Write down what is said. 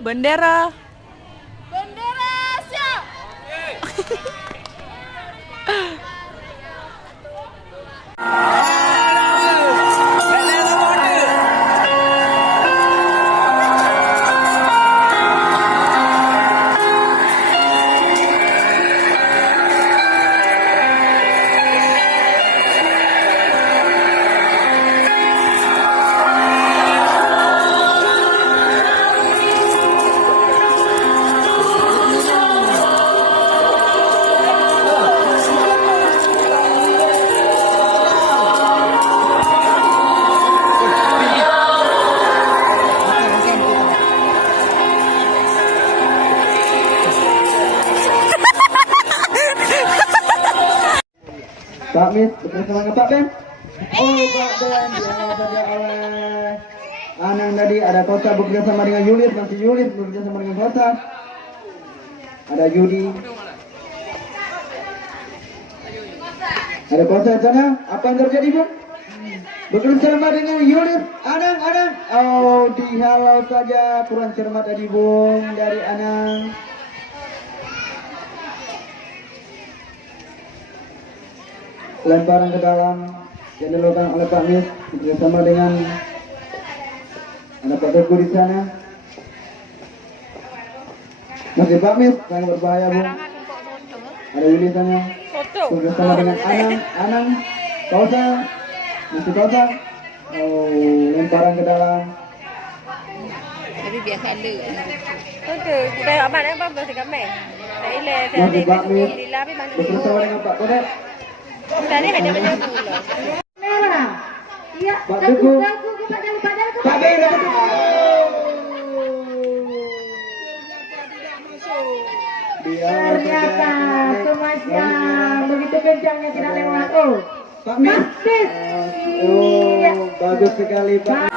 Bendera. Bendera siap. Pak Mis, bersama dengan Pak Ben. Oh, Pak Ben, diawal saja oleh Anang tadi. Ada Kota bekerja sama dengan Yulis, masih Yulis bekerja sama dengan Kota. Ada Yudi. Ada Kota di sana. Apa yang terjadi, Bu? Bekerja sama dengan Yulis, Anang. Oh, dihalau saja, kurang cermat tadi, Bung, dari Anang. Lemparan ke dalam yang dilakukan oleh Pak Mis bersama dengan ada Pak Teguh di sana. Masih Pak Mis, sangat berbahaya, Bu. Ada Willy di sana bersama dengan Anang, Kausa, masih Kausa. Oh, lemparan ke dalam. Tapi biasa lu. Kayak apa yang bagus sih kami? Masih Pak Mis bersama dengan Pak Kodet. Tadi hanya menyebut. Merah. Iya. Pak Teguh. Pak Ben dapat Ternyata semuanya begitu kencangnya tidak lewat. Oh, Pak Mis. Baksis. Oh, bagus sekali Pak.